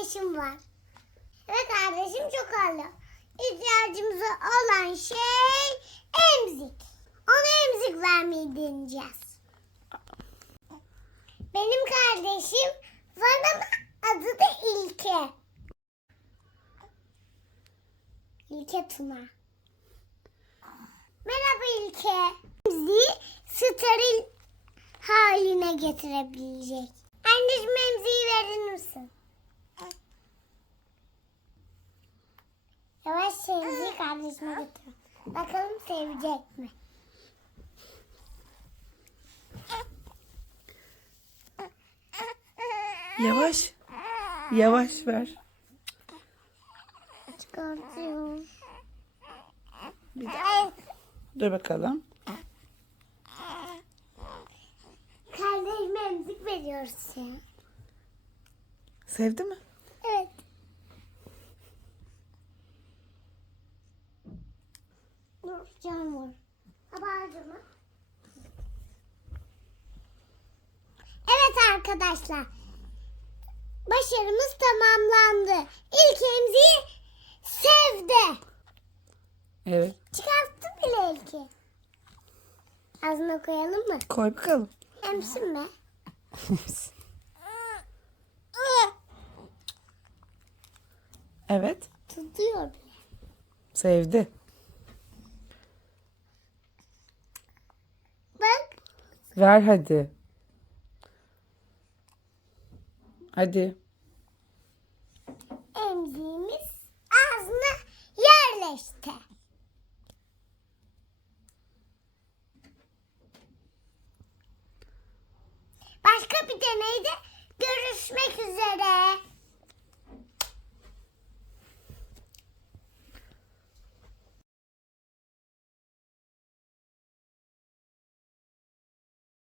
kardeşim var. Ve kardeşim çok ağırlı. İhtiyacımız olan şey emzik. Ona emzik vermeyi deneyeceğiz. Benim kardeşim var ama adı da İlke. İlke Tuna. Merhaba İlke. Emziği steril haline getirebilecek. Anneciğim emziği verir misin? Yavaş emziği kardeşime götür. Bakalım sevecek mi? Yavaş. Yavaş ver. Çıkartıyorum. Dur bakalım. Kardeşime emzik veriyoruz ya. Sevdi mi? Evet. Dur canım vur. Abartma. Evet arkadaşlar. Başarımız tamamlandı. İlk emziği sevdi. Evet. Çıkarttı bile ilki. Ağzına koyalım mı? Koy bakalım. Emsin mi? evet. Tutuyor bile. Sevdi. Ver hadi. Hadi. emziğimiz ağzına yerleşti. Başka bir deneyde.